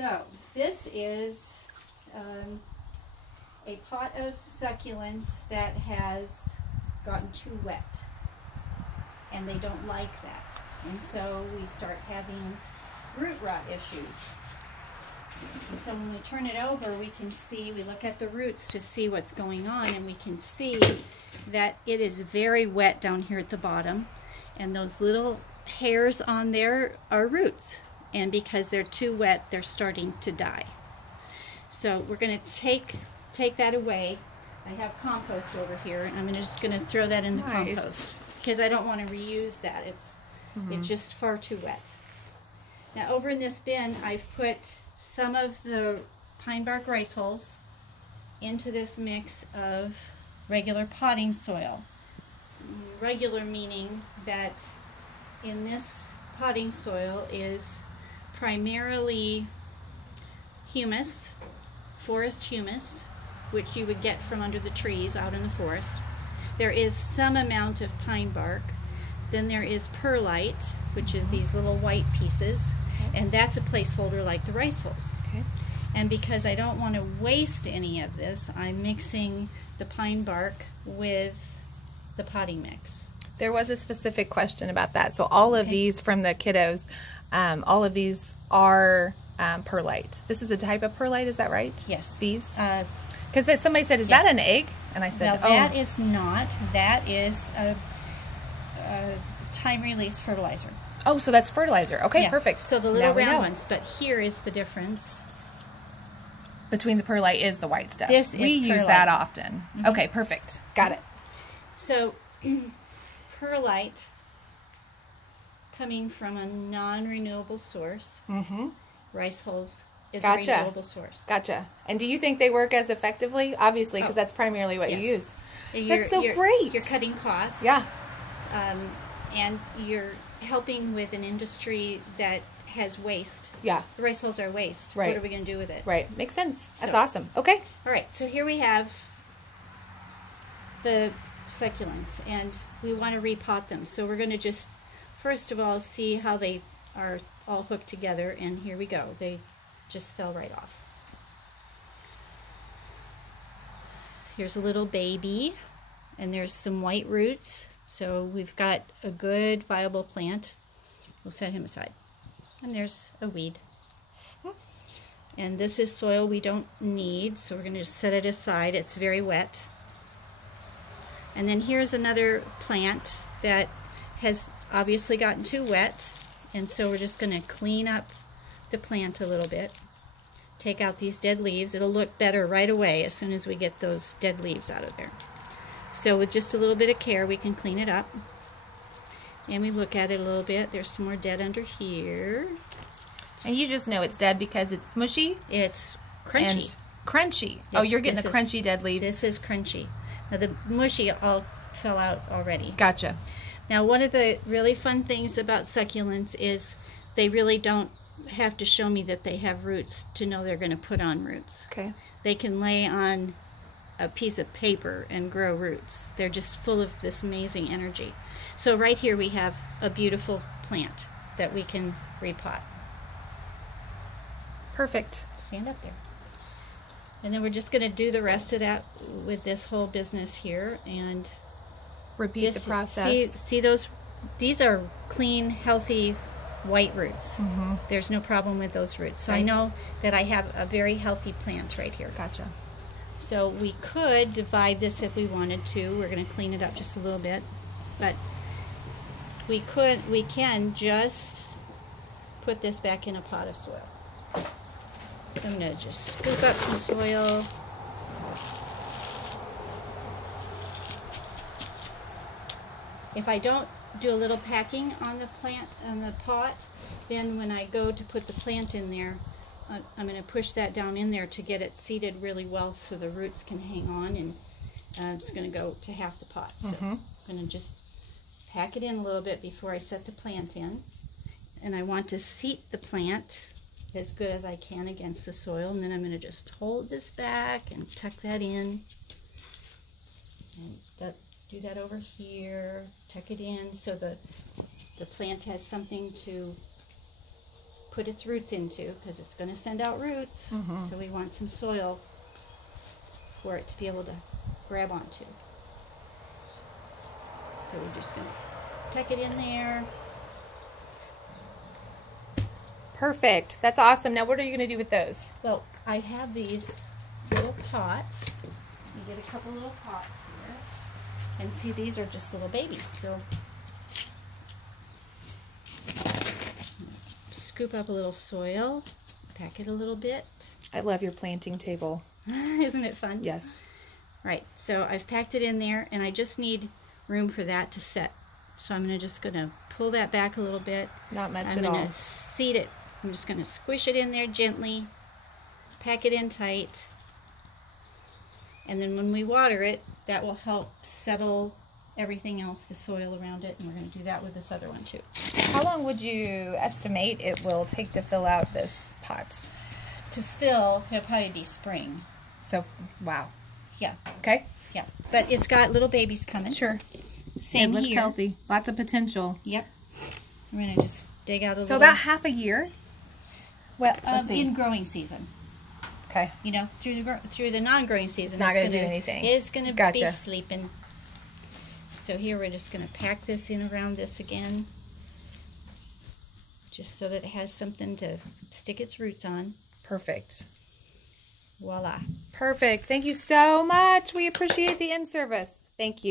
So this is a pot of succulents that has gotten too wet, and they don't like that, and so we start having root rot issues. And so when we turn it over, we can see, we look at the roots to see what's going on, and we can see that it is very wet down here at the bottom, and those little hairs on there are roots, and because they're too wet, they're starting to die. So we're going to take that away. I have compost over here, and I'm just going to throw that in the compost because I don't want to reuse that. It's just far too wet. Now over in this bin, I've put some of the pine bark rice hulls into this mix of regular potting soil. Regular meaning that in this potting soil is primarily humus, forest humus, which you would get from under the trees out in the forest. There is some amount of pine bark. Then there is perlite, which is these little white pieces, and that's a placeholder like the rice hulls. Okay. And because I don't want to waste any of this, I'm mixing the pine bark with the potting mix. There was a specific question about that. So all of these from the kiddos, all of these are perlite. This is a type of perlite, is that right? Yes. These? Because somebody said, is that an egg? And I said, no, that is not. That is a time-release fertilizer. Oh, so that's fertilizer. Okay, perfect. So the little round ones, but here is the difference. Between the perlite is the white stuff. This we use that often. Okay, perfect. Got it. So perlite coming from a non-renewable source. Rice hulls is a renewable source. Gotcha. And do you think they work as effectively? Obviously, because that's primarily what you use. That's so great. You're cutting costs. Yeah. And you're helping with an industry that has waste. Yeah. The rice hulls are waste. Right. What are we going to do with it? Right. Makes sense. That's awesome. Okay. All right. So here we have the succulents, and we want to repot them. So we're going to just, first of all, see how they are all hooked together, and here we go. They just fell right off. So here's a little baby, and there's some white roots. So we've got a good viable plant. We'll set him aside. And there's a weed. And this is soil we don't need, so we're going to just set it aside. It's very wet. And then here's another plant that has obviously gotten too wet, and so we're just going to clean up the plant a little bit. Take out these dead leaves. It'll look better right away as soon as we get those dead leaves out of there. So with just a little bit of care, we can clean it up. And we look at it a little bit. There's some more dead under here. And you just know it's dead because it's smushy? It's crunchy. And crunchy. Oh, you're getting the crunchy dead leaves. This is crunchy. Now the mushy all fell out already. Gotcha. Now one of the really fun things about succulents is they really don't have to show me that they have roots to know they're going to put on roots. Okay. They can lay on a piece of paper and grow roots. They're just full of this amazing energy. So right here we have a beautiful plant that we can repot. Perfect. Stand up there. And then we're just going to do the rest of that with this whole business here and repeat the process. See those? These are clean, healthy, white roots. There's no problem with those roots. So I know that I have a very healthy plant right here. Gotcha. So we could divide this if we wanted to. We're going to clean it up just a little bit, but we can just put this back in a pot of soil. So I'm going to just scoop up some soil. If I don't do a little packing on the plant, on the pot, then when I go to put the plant in there, I'm going to push that down in there to get it seated really well so the roots can hang on, and it's going to go to half the pot. So I'm going to just pack it in a little bit before I set the plant in. And I want to seat the plant as good as I can against the soil, and then I'm going to just hold this back and tuck that in. And do that over here, tuck it in so the plant has something to put its roots into, because it's going to send out roots. So we want some soil for it to be able to grab onto. So we're just going to tuck it in there. Perfect. That's awesome. Now what are you going to do with those? Well, I have these little pots. You get a couple little pots here. And see, these are just little babies. So scoop up a little soil, pack it a little bit. I love your planting table. Isn't it fun? Yes. Right, so I've packed it in there, and I just need room for that to set. So I'm just going to pull that back a little bit. Not much I'm at all. going to seed it. I'm just going to squish it in there gently, pack it in tight, and then when we water it, that will help settle everything else, the soil around it, and we're going to do that with this other one too. How long would you estimate it will take to fill out this pot? To fill, it'll probably be spring. So, wow. Yeah, Okay. yeah. But it's got little babies coming. Sure. Same it looks here. healthy. Lots of potential. Yep. We're going to just dig out a little. So about half a year? Well, let's see. In growing season. Okay. You know, through the non-growing season, It's not going to do anything. It's going to Gotcha. be sleeping. So here we're just going to pack this in around this again, just so that it has something to stick its roots on. Perfect. Voila. Perfect. Thank you so much. We appreciate the in-service. Thank you.